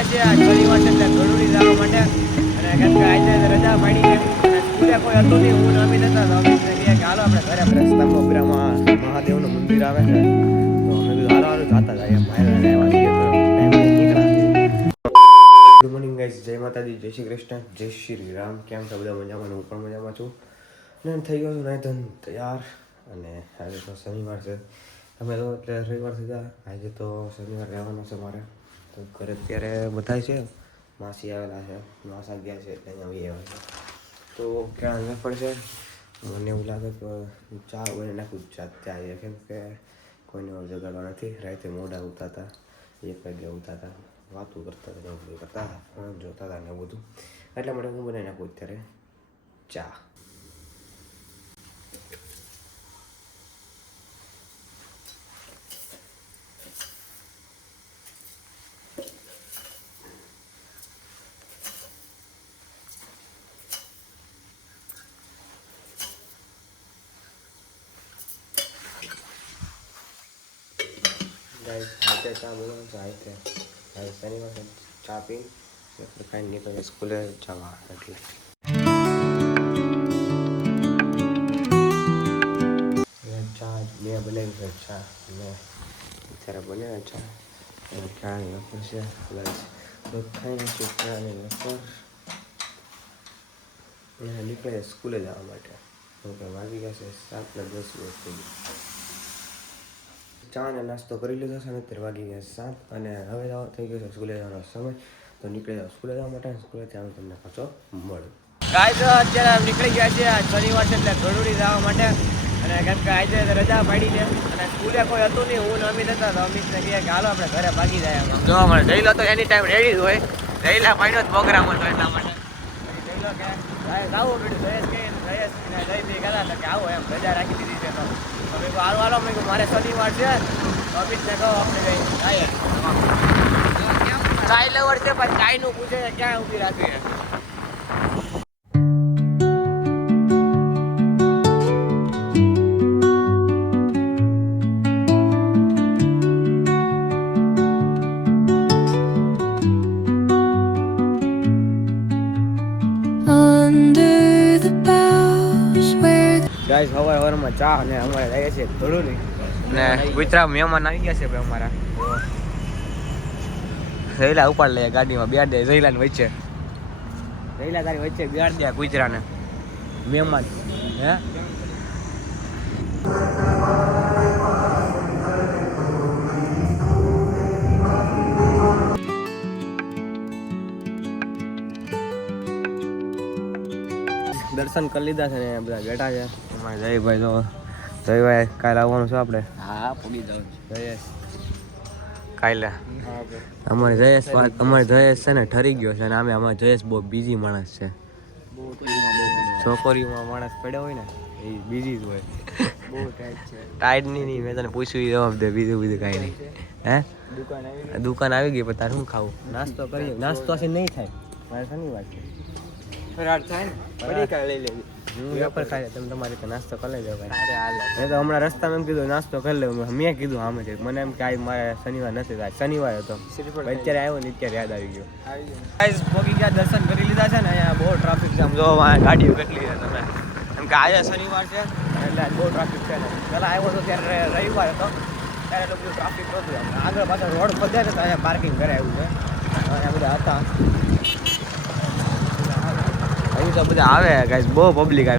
ગયા છે આ શનિવાર છે એટલે ગળુડી જવા માટે અને કેમ કે આજે રજા પાડી છે સ્કૂલે કોઈ હતું નહીં હું નમી નતા તો અમે કે હાલો આપણે ઘરે રસ્તામાં ઉપરામાં મહાદેવનું મંદિર આવે છે તો અમે કીધું હાલો હાલો જાતા જઈએ મારે આવ્યા છીએ તો ટાઈમ નીકળ્યા. ગુડ મોર્નિંગ ગાઈઝ, જય માતાજી, જય શ્રી કૃષ્ણ, જય શ્રી રામ. કેમ છો બધા? મજામાં? હું પણ મજામાં છું ને થઈ ગયો છું નાઈ ધન તૈયાર અને આજે તો શનિવાર છે. તમે તો એટલે રવિવાર થઈ ગયા, આજે તો શનિવાર રહેવાનો છે મારે. તો ઘરે અત્યારે બધા છે, માસી આવેલા છે, માસા ગયા છે એટલે અહીંયા આવી આવ્યા છે. તો ક્યાં ન પડશે મને એવું લાગે કે ચા બને નાખું ચા ત્યાં કેમ કે કોઈને જગાડવા નથી. રાતે મોડા ઉઠતા હતા, 1 વાગે ઉઠતા હતા, વાતો કરતા હતા, બધું કરતા હતા, જોતા હતા ને બધું. એટલા માટે હું બનાવી નાખું અત્યારે ચા. હાથે ચા બનાવું છું, હાથે શનિવાર ચા પી એટલે કાંઈ નીકળે સ્કૂલે જવા એટલે ચા મેં બનાવી છે. ચા મેં અત્યારે બનાવ્યા ચા ચાની વખર છે બસ ખાઈને ચૂકવાની વખર નીકળે સ્કૂલે જવા માટે. વાગી ગયા છે 7:10 થઈ ગઈ. ચા ને નાસ્તો કરી લીધો છે અને અત્યારે વાગી ગયા 7 અને હવે થઈ ગયો છે સ્કૂલે જવાનો સમય. તો નીકળી જાઓ સ્કૂલે જવા માટે. સ્કૂલેથી આવું તમને પાછો મળું. ગાઈસ અત્યારે નીકળી ગયા છે આ શનિવાર છે એટલે ગળુડી જવા માટે અને કેમ કે આજે રજા પાડી છે અને સ્કૂલે કોઈ હતું નહીં હું નમી નતા તો અમિતને કહે કે હાલો આપણે ઘરે ભાગી જાય. જોવા મળે જઈલો તો એની ટાઈમ રેડી જ હોય, જઈલા પાડ્યો જ પ્રોગ્રામ હતો એટલા માટે જઈલો કે આવું પડ્યું. જયેશ કે જયથી કહેતા હતા કે આવો એમ રજા રાખી દીધી છે. તો મેં કહું હાલો મેં કહું મારે શનિવાર છે તો અમિતને કહો આપણે કઈ જાય ચાય લેવડ છે પણ ચાયનું પૂછે ક્યાં ઊભી રાખીએ. ગાઈસ સવારમાં ચા અને અમારે જઈએ છીએ ગળુડી ને ગુજરાત મહેમાન આવી ગયા છે ભાઈ અમારા. જઈલા ઉપાડ લે ગાડીમાં બેડ દે જઈલા ને વચ્ચે જઈલા તારી વચ્ચે બેડ દે ગુજરાને મહેમાન હે. દર્શન કરી લીધા છે ને બધા બેઠા છે. અમારે જયભાઈ તો જયભાઈ કાલે આવવાનું છે આપણે. હા પૂગી જાઉં જયેશ કાલે. અમારે જયેશ છે ને ઠરી ગયો છે અને અમારે જયેશ બહુ બીજી માણસ છે. છોકરીમાં માણસ પડ્યો હોય ને એ બીજી જ હોય. બહુ ટાઈટ નહીં મેં તને પૂછ્યું જવાબ દે, બીજું કાંઈ નહીં. હે દુકાન આવી ગઈ પણ તારે શું ખાવું? નાસ્તો કરીએ. નાસ્તો છે નહીં થાય મારે શનિવાર છે. ફરાળ થાય ને પડી કાંઈ લઈ લેવી. હું વેપાર ખાઈ તમે તમારી રીતે નાસ્તો કરી લેજો ભાઈ. મેં તો હમણાં રસ્તામાં એમ કીધું નાસ્તો કરી લેવું. મેં કીધું આમ જ મને એમ કે આજ મારે શનિવાર નથી થાય. શનિવાર હતો અત્યારે આવ્યો ને અત્યારે યાદ આવી ગયો. પહોંચી ગયા, દર્શન કરી લીધા છે ને. અહીંયા બહુ ટ્રાફિક છે. આમ જો ગાડીઓ કેટલી છે તમે એમ કે આજે શનિવાર છે એટલે બહુ ટ્રાફિક છે ને. પહેલાં આવ્યો હતો ત્યારે રવિવાર હતો ત્યારે એટલું બધું ટ્રાફિક નહોતું. આગળ પાછળ રોડ પધ્યા છે તો અહીંયા પાર્કિંગ કરે આવ્યું છે. અહીંયા બધા હતા અહીં તો બધા આવે ગાઈસ, બહુ પબ્લિક આવે.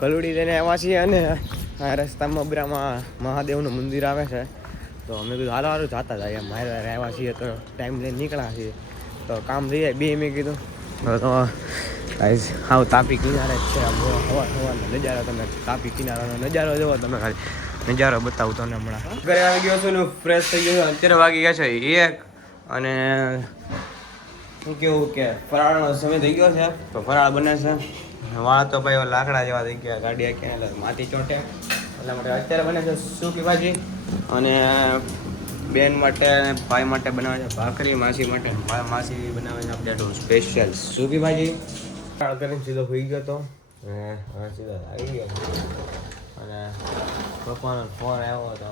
ગળુડી લઈને આવ્યા છીએ અને આ રસ્તામાં બરામાં મહાદેવનું મંદિર આવે છે તો અમે કીધું હાલો હારું જાતા જાય. મારે આવ્યા છીએ તો ટાઈમ લઈને નીકળ્યા છીએ તો કામ થઈ જાય બે. મેં કીધું તો ગાઈસ હાવ તાપી કિનારે જ છે. સવારનો નજારો તમે તાપી કિનારાનો નજારો જોવો તમે ખાલી નજારો બતાવું તમને હમણાં. ઘરે આવી ગયો છું ને ફ્રેશ થઈ ગયો. અત્યારે વાગી ગયા છે 1 અને શું કેવું કે ફરાળનો સમય થઈ ગયો છે તો ફરાળ બને છે. વાળ તો ભાઈ લાકડા જેવા થઈ ગયા, ગાડી આખી એટલે માટી ચોંટે એટલા માટે અત્યારે બને છે સૂકી ભાજી અને બેન માટે અને ભાઈ માટે બનાવે છે ભાખરી, માસી માટે માસી બનાવે છે આપણે સ્પેશિયલ સૂકી ભાજી. કરીને સીધો હોઈ ગયો હતો અને હવે સીધો આવી ગયો અને પપ્પાનો ફોન આવ્યો હતો.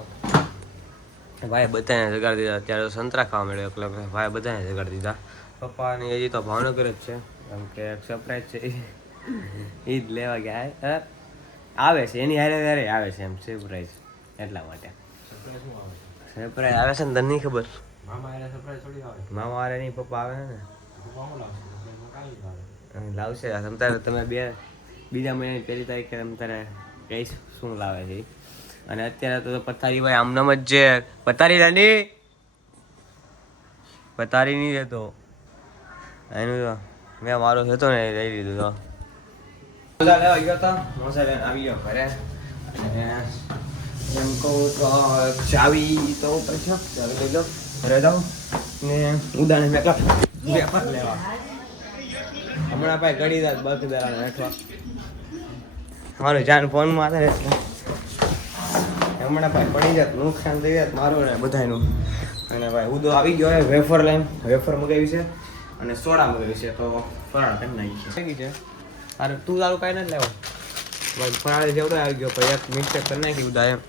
ભાઈ બધાને જગાડી દીધા. અત્યારે સંતરા ખાવા મળ્યો એટલે ભાઈ બધાને જગાડી દીધા. પપ્પાની હજી તો ભાવનગર જ છે કેમ કે સરપ્રાઈઝ છે એ જ લેવા ગયા આવે છે એની હારે હારે આવે છે એમ સરપ્રાઈઝ એટલા માટે. સરપ્રાઈઝ આવે છે ને તને નહીં ખબર? મામા હારે નહીં પપ્પા આવે ને લાવશે. તમતારે તમે બીજા મહિનાની પહેલી તારીખે તમતારે કહીશ શું લાવે છે. અને અત્યારે તો પથારી ભાઈ આમનામ જ છે. પથારી રાની પથારી નહીં રહેતો એનું તો મેં મારો હતો ને લઈ લીધું તો લેવા ગયો હતો. મોસા લઈને આવી ગયો ઘરે અને એમ કહું તો ચાવી તો પછી ચાવી લઈ જાઓ ઘરે જાઓ ને ઉદાને મેં વેપાર લેવા હમણાં ભાઈ ઘડી દાદ બગદારા નાખવા મારું જાન ફોનમાં હતા એટલે હમણાં ભાઈ પડી જાત નુકસાન થઈ જાત મારું ને બધાનું. અને ભાઈ ઉદો આવી ગયો હોય વેફર લઈને વેફર મગાવી છે અને સોડા મગાવી છે તો ફરાળ કરી નાખી છે. અરે તું તારું કાંઈ નથી લેવો ભાઈ ફરાળ જેવડો આવી ગયો પછી એક મિક્સર કરી નાખી ઉદા એમ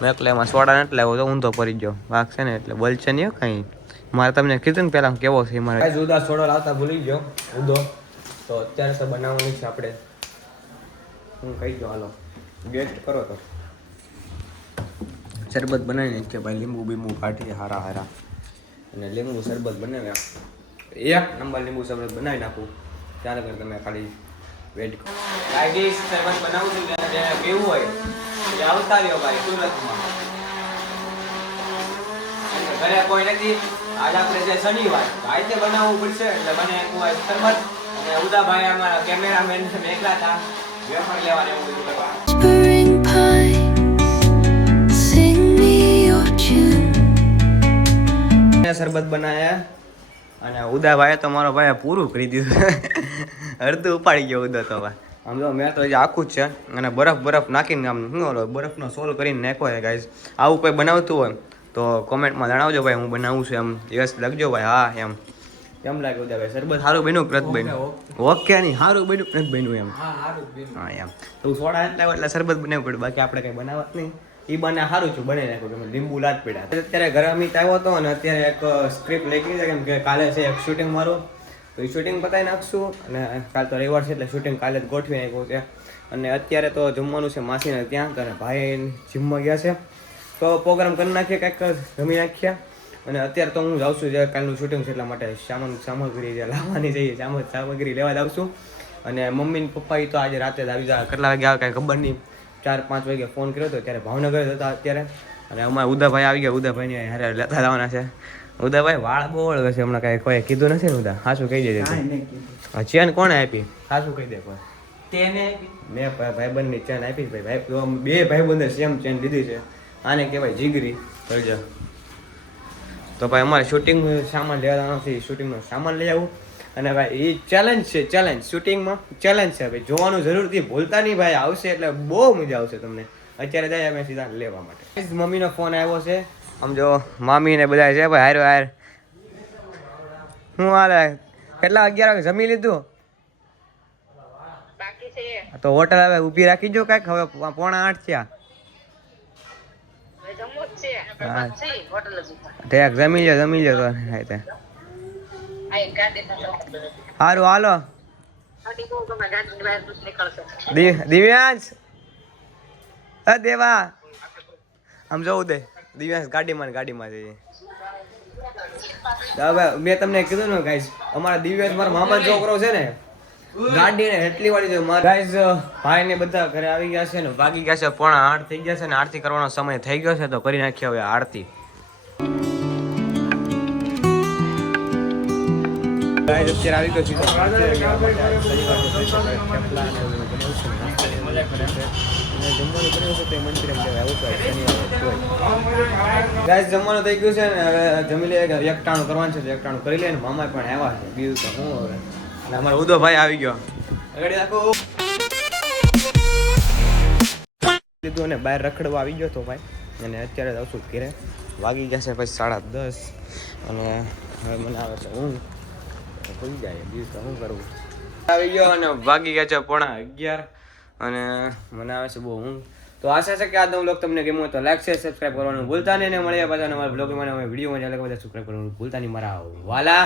મેં એટલે એમાં સોડા નથી લેવો તો ઊંધો પડી ગયો વાઘ છે ને એટલે બલશે નહીં કાંઈ. મારે તમને કીધું ને પહેલાં કેવો છે મારે ઉદા સોડો લાવતા ભૂલી ગયો ઉદો તો અત્યારે તો બનાવવાની છે આપણે. હું કહી દઉં હાલો ગેસ્ટ કરો તો શરબત બનાવીને કે ભાઈ લીંબુ બીંબુ કાઢીએ હારા હારા અને લીંબુ શરબત બનાવ્યા એક નંબર લીંબુ શરબત બનાવી નાખું ત્યારે પણ તમે ખાલી વેટ કરો. ગાઈસ શરબત બનાવું છું જેને પીવું હોય એ આવતા રહ્યો ભાઈ સુરતમાં. ઘરે કોઈ નથી આજ આપણે જે શનિવાર આજે બનાવવું પડશે એટલે બને શરબત. અને ઉદાભાઈ અમારા કેમેરામેન એકલા હતા વેફર લેવાને એવું બધું કરવા. શરબત બનાવ્યા અને ઉદાભાઈએ તો મારો ભાઈ પૂરું કરી દીધું અડધું ઉપાડી ગયો ઉદા તો ભાઈ. આમ જો મેં તો હજી આખું જ છે અને બરફ નાખીને આમ શું બરફનો સોલ કરીને નાખો છે ગાઈઝ. આવું કોઈ બનાવતું હોય તો કોમેન્ટમાં જણાવજો ભાઈ હું બનાવું છું એમ યસ લખજો ભાઈ હા એમ કેમ લાગે ઉદાભાઈ શરબત સારું બન્યું કે નથી બન્યું? ઓકે નહીં સારું બન્યું કે નથી બન્યું એમ? હા એમ તો સોડા એટલે શરબત બનાવવું પડે બાકી આપણે કંઈ બનાવત નહીં. એ બને સારું છું બને નાખ્યું તમે લીંબુ લાજ પડ્યા. અત્યારે ઘરે અમિત આવ્યો હતો અને અત્યારે એક સ્ક્રિપ્ટ લખી છે કેમ કે કાલે છે એક શૂટિંગ મારું તો એ શૂટિંગ પતાવી નાખશું અને કાલે તો રવિવાર છે એટલે શૂટિંગ કાલે જ ગોઠવી નાખ્યું છે. અને અત્યારે તો જમવાનું છે માસીને ત્યાં અને ભાઈ જીમમાં ગયા છે તો પ્રોગ્રામ કરી નાખીએ કાંઈક જમી નાખ્યા. અને અત્યારે તો હું જાઉં છું જે કાલનું શૂટિંગ છે એટલા માટે સામગ્રી જે લાવવાની જઈએ સામગ્રી લેવા જ આવશું. અને મમ્મી ને પપ્પા તો આજે રાતે જ આવી જાય કેટલા વાગે આવે કાંઈ ખબર નહીં 4-5 વાગે ફોન કર્યો હતો ત્યારે ભાવનગર હતા અત્યારે. અને અમારે ઉદાભાઈ આવી ગયા ઉદાભાઈને હારે લેતા જવાના છે. ઉદાભાઈ વાળ બહુ વળવે છે હમણાં કાંઈ કોઈ કીધું નથી ને ઉદા હાશું કહી દેજે ચેન કોણે આપી હાશું કહી દે કોઈ તેને મેં ભાઈબંધની ચેન આપી ભાઈ બે ભાઈબંધે સેમ ચેન લીધી છે. આને કહેવાય જીગરી કરજો. તો ભાઈ અમારે શૂટિંગ સામાન લેવાનો છે શૂટિંગનો સામાન લઈ આવું અને ભાઈ એ ચેલેન્જ છે ચેલેન્જ શૂટિંગમાં ચેલેન્જ છે ભાઈ જોવાનું જરૂરથી ભૂલતા નહીં ભાઈ આવશે એટલે બહુ મજા આવશે તમને. અત્યારે જાય અમે સીધા લેવા માટે. મમ્મીનો ફોન આવ્યો છે આમ જો મામી ને બધા છે ભાઈ હારો હાર હું હાલે કેટલા 11 વાગે જમી લીધું તો હોટલ હવે ઊભી રાખી જો કાંઈક હવે 7:45 થયા જમી લો તો સારું હાલો દિવ્યાંશ દેવા આમ જવું દે દિવ્યાંશ ગાડીમાં જઈએ. હવે મેં તમને કીધું ને ગાઈસ અમારા દિવ્યાંશ મારા મામા છોકરો છે ને ગાડી ને એટલી વાળી છે મારા ગાઈસ ભાઈ ને બધા ઘરે આવી ગયા છે ને વાગી ગયા છે 7:45 થઈ ગયા છે ને આરતી કરવાનો સમય થઈ ગયો છે તો કરી નાખીએ હવે આરતી. અત્યારે આવી ગયો જમવાનું થઈ ગયું છે ને હવે જમી લે એકટાણું કરવાનું છે એકટાણું કરી લે ને મામા પણ આવ્યા છે બીજું તો હું હવે અમારો ઉદો ભાઈ આવી ગયો આગળ રાખો લીધું અને બહાર રખડવા આવી ગયો તો ભાઈ અને અત્યારે આવશું ઘરે, વાગી જશે પછી 10:30 અને હવે મને આવે છે ઊંઘ, ભૂલી જાય બીજું તો શું કરવું. આવી ગયો અને વાગી ગયા છે 11:15 અને મને આવે છે બહુ ઊંઘ. તો આશા છે કે આજનો બ્લોગ તમને ગમ્યો તો લાઈક શેર સબસ્ક્રાઈબ કરવાનું ભૂલતા નહીં. અને મળ્યા પાછા નવા બ્લોગમાં નવા વિડીયોમાં ચાલે બધા સબસ્ક્રાઈબ કરવાનું ભૂલતા નહીં મારા વાલા.